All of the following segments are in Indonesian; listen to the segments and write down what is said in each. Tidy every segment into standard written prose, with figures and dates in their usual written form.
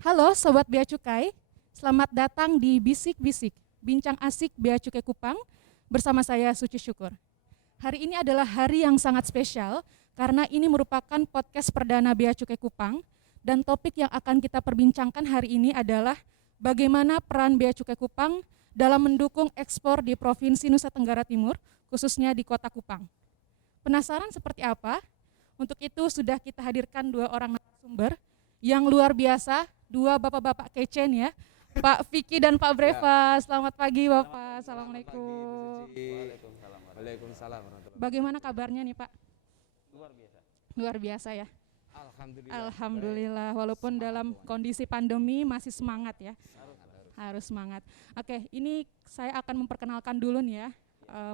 Halo Sobat Bea Cukai, selamat datang di Bisik-Bisik, Bincang Asik Bea Cukai Kupang bersama saya Suci Syukur. Hari ini adalah hari yang sangat spesial karena ini merupakan podcast perdana Bea Cukai Kupang dan topik yang akan kita perbincangkan hari ini adalah bagaimana peran Bea Cukai Kupang dalam mendukung ekspor di Provinsi Nusa Tenggara Timur, khususnya di Kota Kupang. Penasaran seperti apa? Untuk itu sudah kita hadirkan dua orang narasumber yang luar biasa, dua bapak-bapak kece nih ya, Pak Vicky dan Pak Breva. Selamat pagi Bapak. Assalamualaikum. Waalaikumsalam. Waalaikumsalam warahmatullahi Bagaimana kabarnya nih Pak? luar biasa. Luar biasa ya. Alhamdulillah. Alhamdulillah, walaupun dalam kondisi pandemi masih semangat ya. Harus semangat. Oke, ini saya akan memperkenalkan dulu nih ya.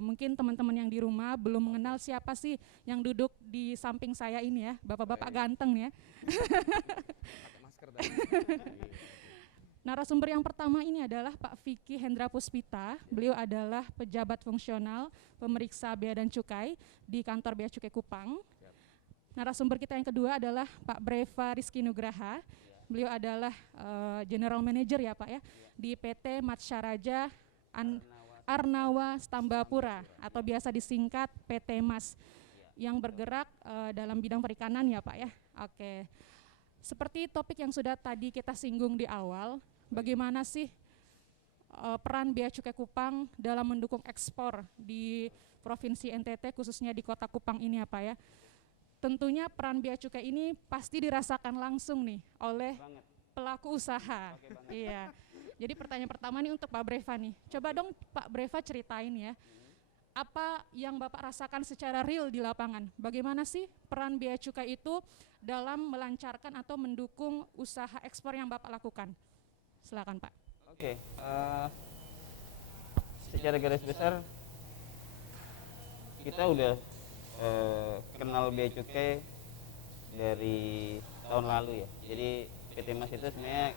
Mungkin teman-teman yang di rumah belum mengenal siapa sih yang duduk di samping saya ini ya, bapak-bapak ganteng nih ya. Pakai masker tadi. Narasumber yang pertama ini adalah Pak Vicky Hendra Puspita. Beliau adalah pejabat fungsional pemeriksa Bea dan Cukai di kantor Bea Cukai Kupang. Narasumber kita yang kedua adalah Pak Breva Rizky Nugraha. Beliau adalah General Manager ya Pak ya di PT Matsaraja Arnawa Stambapura atau biasa disingkat PT Mas yang bergerak dalam bidang perikanan ya Pak ya. Oke. Seperti topik yang sudah tadi kita singgung di awal, bagaimana sih peran Bea Cukai Kupang dalam mendukung ekspor di Provinsi NTT khususnya di Kota Kupang ini ya Pak ya. Tentunya peran Bea Cukai ini pasti dirasakan langsung nih oleh pelaku usaha. Iya. Jadi pertanyaan pertama nih untuk Pak Breva nih. Coba dong Pak Breva ceritain ya. Apa yang Bapak rasakan secara real di lapangan? Bagaimana sih peran Bea Cukai itu dalam melancarkan atau mendukung usaha ekspor yang Bapak lakukan? Silakan Pak. Oke, secara garis besar kita udah kenal Bea Cukai dari tahun lalu ya. Jadi PT Mas itu sebenarnya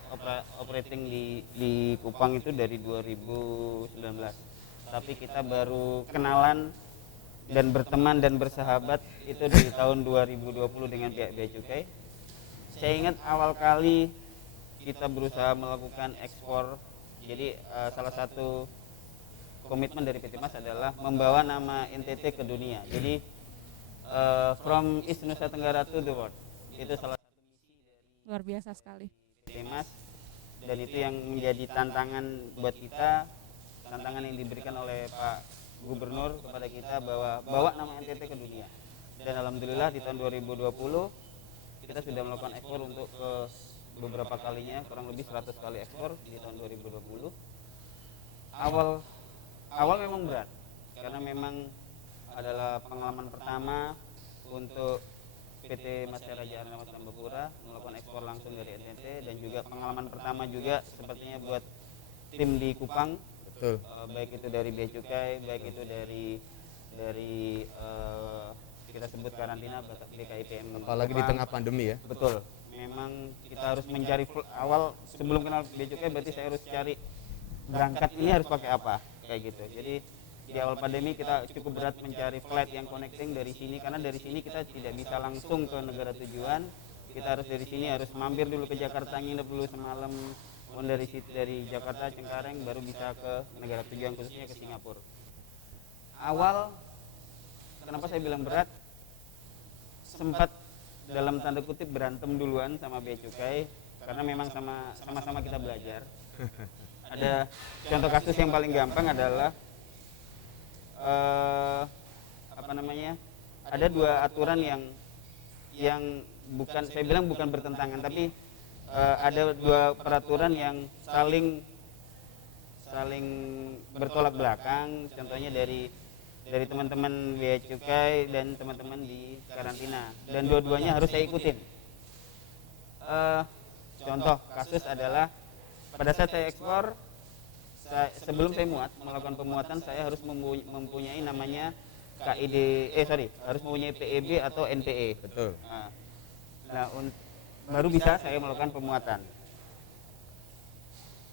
operating di Kupang itu dari 2019. Tapi kita baru kenalan dan berteman dan bersahabat itu di tahun 2020 dengan pihak Bea Cukai. Saya ingat awal kali kita berusaha melakukan ekspor. Jadi salah satu komitmen dari PT Mas adalah membawa nama NTT ke dunia. Jadi from East Nusa Tenggara to the world. Itu salah satu misi dari Luar biasa sekali. PT Mas, dan itu yang menjadi tantangan buat kita, tantangan yang diberikan oleh Pak Gubernur kepada kita bahwa bawa nama NTT ke dunia. Dan alhamdulillah di tahun 2020 kita sudah melakukan ekspor untuk ke beberapa kalinya, kurang lebih 100 kali ekspor di tahun 2020. Awal memang berat karena memang adalah pengalaman pertama untuk PT Matsaraja Arnawa Stambapura melakukan ekspor langsung dari NTT, dan juga pengalaman pertama juga sepertinya buat tim di Kupang. Betul. Baik itu dari Bea Cukai, baik itu dari kita sebut karantina BKIPM. Apalagi di tengah pandemi ya. Betul. Memang kita harus mencari awal sebelum kenal Bea Cukai, berarti saya harus cari berangkat ini harus pakai apa kayak gitu. Jadi di awal pandemi kita cukup berat mencari flight yang connecting dari sini, karena dari sini kita tidak bisa langsung ke negara tujuan. Kita harus dari sini harus mampir dulu ke Jakarta, nginep dulu semalam, dari Jakarta Cengkareng baru bisa ke negara tujuan, khususnya ke Singapura. Awal kenapa saya bilang berat, sempat dalam tanda kutip berantem duluan sama Bea Cukai karena memang sama-sama kita belajar. Ada contoh kasus yang paling gampang adalah ada dua aturan yang bukan, saya bilang bukan bertentangan, tapi ada dua peraturan yang saling bertolak belakang. Contohnya dari teman-teman Bea Cukai dan teman-teman di karantina, dan dua-duanya harus saya ikutin. Contoh kasus adalah pada saat saya ekspor, sebelum saya melakukan pemuatan, saya harus mempunyai namanya harus mempunyai PEB atau NPE. Betul. Nah, baru bisa saya melakukan pemuatan.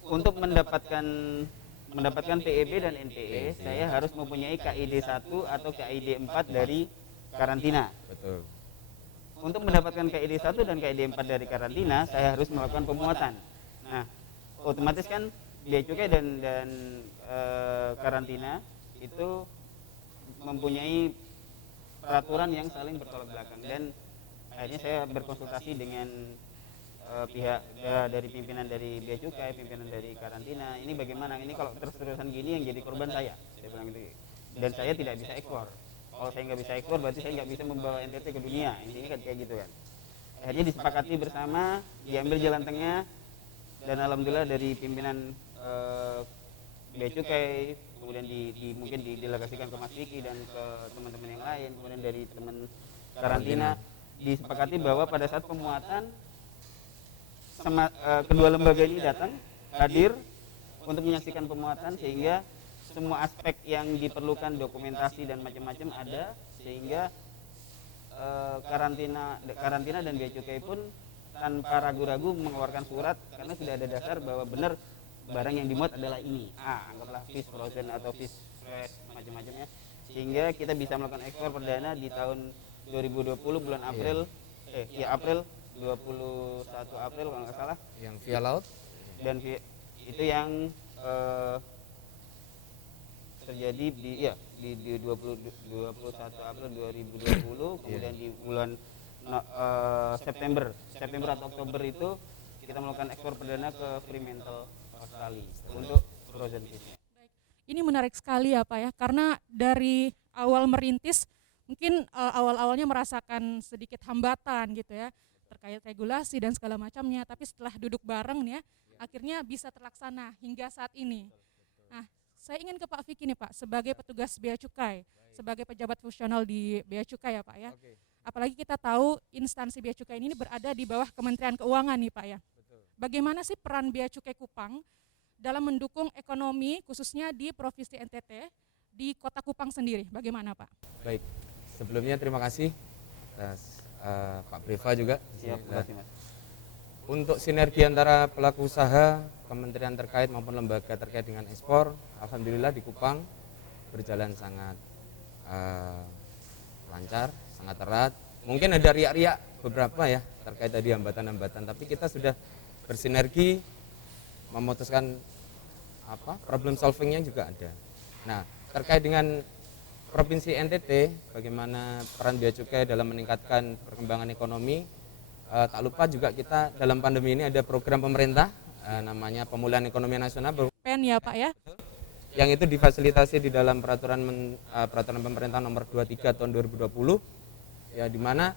Untuk mendapatkan PEB dan NPE, saya harus mempunyai KID 1 atau KID 4 dari karantina. Betul. untuk mendapatkan KID 1 dan KID 4 dari karantina, saya harus melakukan pemuatan. Nah, otomatis kan bea cukai dan karantina itu mempunyai peraturan yang saling bertolak belakang, dan akhirnya saya berkonsultasi dengan pihak dari pimpinan dari bea cukai, pimpinan dari karantina. Ini bagaimana? Ini kalau terus-terusan gini yang jadi korban saya bilang gitu. Dan saya tidak bisa ekspor. Kalau saya nggak bisa ekspor, berarti saya nggak bisa membawa NTT ke dunia. Intinya kan kayak gitu kan. Akhirnya disepakati bersama, diambil jalan tengah, dan alhamdulillah dari pimpinan bea cukai, kemudian mungkin didelegasikan ke Mas Vicky dan ke teman-teman yang lain, kemudian dari teman karantina, disepakati bahwa pada saat pemuatan kedua lembaga ini datang hadir untuk menyaksikan pemuatan, sehingga semua aspek yang diperlukan, dokumentasi dan macam-macam ada, sehingga karantina dan bea cukai pun tanpa ragu-ragu mengeluarkan surat karena sudah ada dasar bahwa benar barang yang dimuat adalah ini. Anggaplah fish frozen atau fish fresh macam-macamnya, sehingga kita bisa melakukan ekspor perdana di tahun 2020 bulan April, April 21 April kalau nggak salah. Yang via laut. Dan itu yang terjadi di 21 April 2020, kemudian di bulan September atau Oktober itu kita melakukan ekspor perdana ke Fremantle, Australia untuk frozen fish. Ini menarik sekali ya Pak ya, karena dari awal merintis mungkin awal-awalnya merasakan sedikit hambatan gitu ya, terkait regulasi dan segala macamnya, tapi setelah duduk bareng nih ya, akhirnya bisa terlaksana hingga saat ini. Nah, saya ingin ke Pak Vicky nih Pak, sebagai petugas bea cukai, sebagai pejabat fungsional di bea cukai ya Pak ya. Apalagi kita tahu instansi bea cukai ini berada di bawah Kementerian Keuangan nih Pak ya. Bagaimana sih peran bea cukai Kupang dalam mendukung ekonomi khususnya di Provinsi NTT, di Kota Kupang sendiri? Bagaimana Pak? Baik, sebelumnya terima kasih atas Pak Breva juga. Siap, terima kasih Mas. Untuk sinergi antara pelaku usaha, kementerian terkait maupun lembaga terkait dengan ekspor, alhamdulillah di Kupang berjalan sangat lancar, sangat erat. Mungkin ada riak-riak beberapa ya terkait tadi hambatan-hambatan, tapi kita sudah bersinergi memutuskan problem solvingnya juga ada. Nah, terkait dengan Provinsi NTT, bagaimana peran bea cukai dalam meningkatkan perkembangan ekonomi, tak lupa juga kita dalam pandemi ini ada program pemerintah namanya Pemulihan Ekonomi Nasional, PEN ya Pak ya, yang itu difasilitasi di dalam peraturan pemerintah nomor 23 tahun 2020, ya, di mana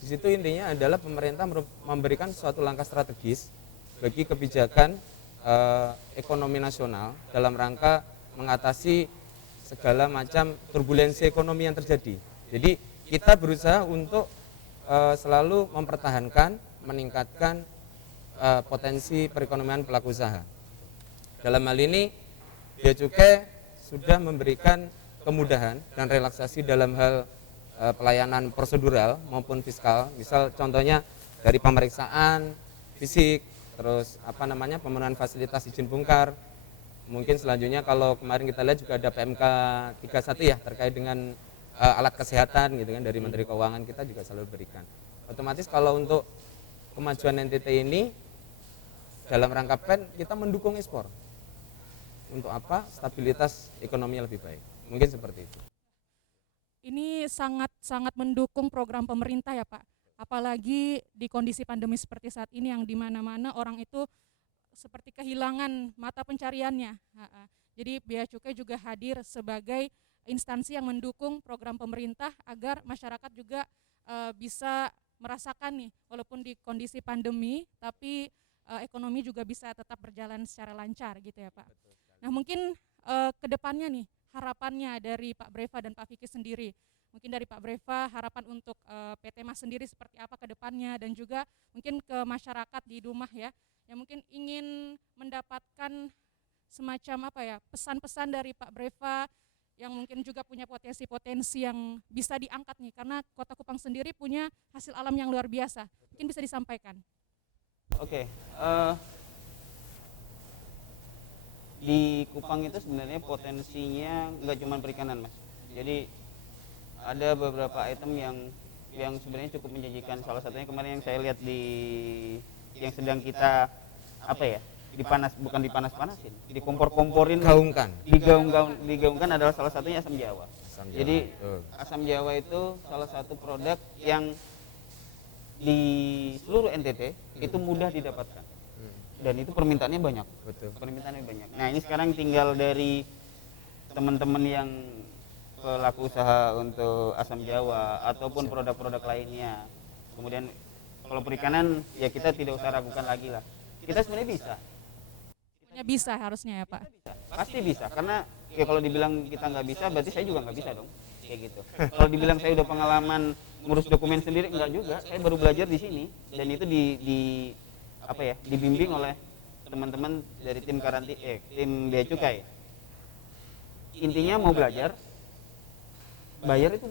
di situ intinya adalah pemerintah memberikan suatu langkah strategis bagi kebijakan ekonomi nasional dalam rangka mengatasi segala macam turbulensi ekonomi yang terjadi. Jadi kita berusaha untuk selalu mempertahankan, meningkatkan potensi perekonomian pelaku usaha. Dalam hal ini, bea cukai sudah memberikan kemudahan dan relaksasi dalam hal pelayanan prosedural maupun fiskal. Misal contohnya dari pemeriksaan fisik, terus pemenuhan fasilitas izin bongkar. Mungkin selanjutnya kalau kemarin kita lihat juga ada PMK 31 ya terkait dengan alat kesehatan gitu kan dari Menteri Keuangan, kita juga selalu berikan. Otomatis kalau untuk kemajuan NTT ini dalam rangka PEN kita mendukung ekspor. Untuk apa? Stabilitas ekonomi lebih baik. Mungkin seperti itu. Ini sangat mendukung program pemerintah ya Pak. Apalagi di kondisi pandemi seperti saat ini yang di mana-mana orang itu seperti kehilangan mata pencariannya. Jadi bea cukai juga hadir sebagai instansi yang mendukung program pemerintah agar masyarakat juga bisa merasakan nih, walaupun di kondisi pandemi, tapi ekonomi juga bisa tetap berjalan secara lancar gitu ya Pak. Nah mungkin ke depannya nih, harapannya dari Pak Breva dan Pak Vicky sendiri, mungkin dari Pak Breva harapan untuk PT Mas sendiri seperti apa ke depannya, dan juga mungkin ke masyarakat di rumah ya, yang mungkin ingin mendapatkan semacam pesan-pesan dari Pak Breva yang mungkin juga punya potensi-potensi yang bisa diangkat nih, karena Kota Kupang sendiri punya hasil alam yang luar biasa. Mungkin bisa disampaikan. Oke, di Kupang itu sebenarnya potensinya nggak cuma perikanan Mas. Jadi ada beberapa item yang yang sebenarnya cukup menjanjikan. Salah satunya kemarin yang saya lihat di yang sedang kita bukan dipanas-panasin, dikompor-komporin, digaungkan adalah salah satunya asam jawa. Jadi asam jawa itu salah satu produk yang di seluruh NTT itu mudah didapatkan. Dan itu permintaannya banyak. Betul. Permintaannya banyak. Nah, ini sekarang tinggal dari teman-teman yang pelaku usaha untuk asam jawa ataupun produk-produk lainnya. Kemudian kalau perikanan ya kita tidak usah ragukan lagi lah. Kita sebenarnya bisa. Bisa harusnya ya Pak. Pasti bisa, karena ya kalau dibilang kita nggak bisa, berarti saya juga nggak bisa dong, kayak gitu. Kalau dibilang saya udah pengalaman ngurus dokumen sendiri, enggak juga. Saya baru belajar di sini, dan itu dibimbing oleh teman-teman dari tim tim Bea Cukai. Intinya mau belajar, bayar itu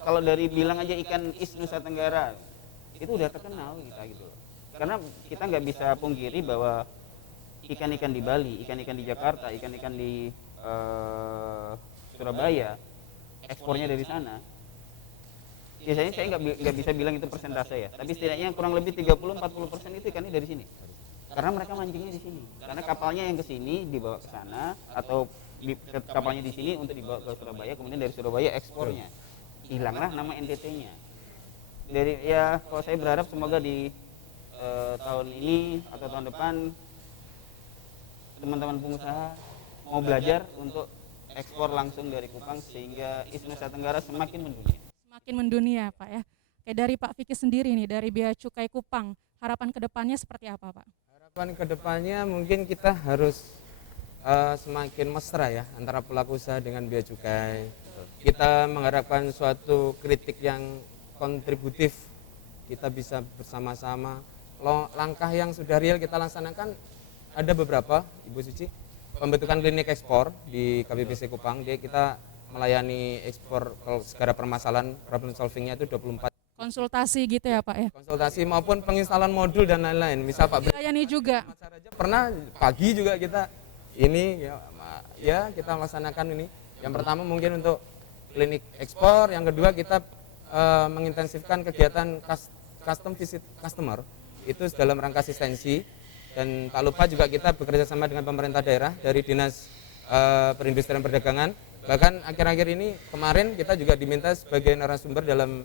kalau dari bilang aja ikan is Nusa Tenggara itu udah terkenal kita gitu. Karena kita nggak bisa pungkiri bahwa ikan-ikan di Bali, ikan-ikan di Jakarta, ikan-ikan di Surabaya, ekspornya dari sana. Biasanya saya nggak bisa bilang itu persentase ya, tapi setidaknya kurang lebih 30-40% itu ikannya dari sini. Karena mereka mancingnya di sini. Karena kapalnya yang ke sini dibawa ke sana, atau kapalnya di sini untuk dibawa ke Surabaya, kemudian dari Surabaya ekspornya. Hilanglah nama NTT-nya. Kalau saya berharap semoga di tahun ini atau tahun depan teman-teman pengusaha mau belajar untuk ekspor langsung dari Kupang sehingga Nusa Tenggara semakin mendunia. Semakin mendunia Pak ya. Kayak dari Pak Vicky sendiri nih, dari Bea Cukai Kupang, harapan kedepannya seperti apa Pak? Harapan kedepannya mungkin kita harus semakin mesra ya antara pelaku usaha dengan Bea Cukai. Kita mengharapkan suatu kritik yang kontributif, kita bisa bersama-sama. Langkah yang sudah real kita laksanakan ada beberapa, Ibu Suci. Pembentukan klinik ekspor di KBPC Kupang, kita melayani ekspor kalau segala permasalahan, problem solvingnya itu 24. Konsultasi gitu ya Pak ya? Konsultasi maupun penginstalan modul dan lain-lain. Misal Pak melayani juga. Pernah pagi juga kita kita melaksanakan ini. Yang pertama mungkin untuk klinik ekspor, yang kedua kita mengintensifkan kegiatan custom visit customer itu dalam rangka asistensi. Dan tak lupa juga kita bekerja sama dengan pemerintah daerah dari Dinas Perindustrian Perdagangan. Bahkan akhir-akhir ini kemarin kita juga diminta sebagai narasumber dalam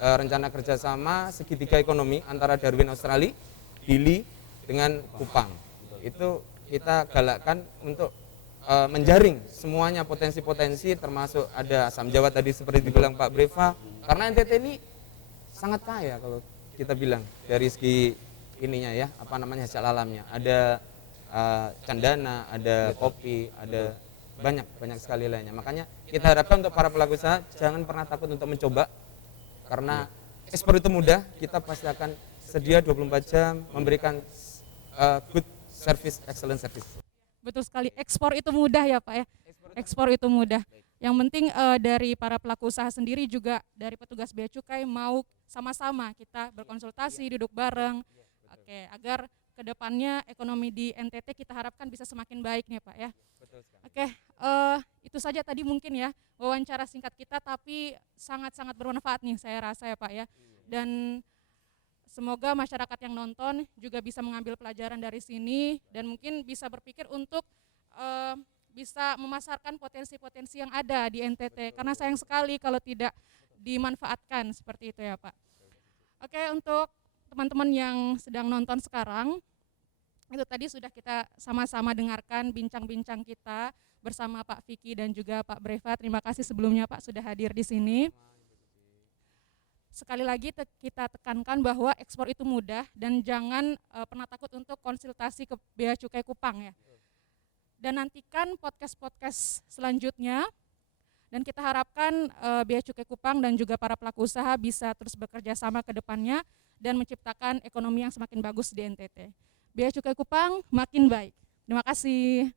rencana kerjasama segitiga ekonomi antara Darwin Australia, Dili dengan Kupang. Itu kita galakkan untuk menjaring semuanya potensi-potensi, termasuk ada asam jawa tadi seperti dibilang Pak Breva. Karena NTT ini sangat kaya kalau kita bilang dari segi ininya ya, hasil alamnya. Ada cendana, ada kopi, ada banyak sekali lainnya. Makanya kita harapkan untuk para pelaku usaha jangan pernah takut untuk mencoba, karena ekspor itu mudah. Kita pasti akan sedia 24 jam memberikan good service, excellent service. Betul sekali, ekspor itu mudah ya Pak ya. Ekspor itu mudah. Yang penting dari para pelaku usaha sendiri juga dari petugas Bea Cukai mau sama-sama kita berkonsultasi, duduk bareng. Oke, agar kedepannya ekonomi di NTT kita harapkan bisa semakin baik nih Pak ya. Oke, itu saja tadi mungkin ya wawancara singkat kita, tapi sangat-sangat bermanfaat nih saya rasa ya Pak ya. Dan semoga masyarakat yang nonton juga bisa mengambil pelajaran dari sini dan mungkin bisa berpikir untuk bisa memasarkan potensi-potensi yang ada di NTT. Karena sayang sekali kalau tidak dimanfaatkan seperti itu ya Pak. Oke, untuk teman-teman yang sedang nonton sekarang, itu tadi sudah kita sama-sama dengarkan bincang-bincang kita bersama Pak Vicky dan juga Pak Breva. Terima kasih sebelumnya Pak sudah hadir di sini. Sekali lagi kita tekankan bahwa ekspor itu mudah dan jangan pernah takut untuk konsultasi ke Bea Cukai Kupang ya. Dan nantikan podcast-podcast selanjutnya. Dan kita harapkan Bea Cukai Kupang dan juga para pelaku usaha bisa terus bekerja sama ke depannya dan menciptakan ekonomi yang semakin bagus di NTT. Bea Cukai Kupang makin baik. Terima kasih.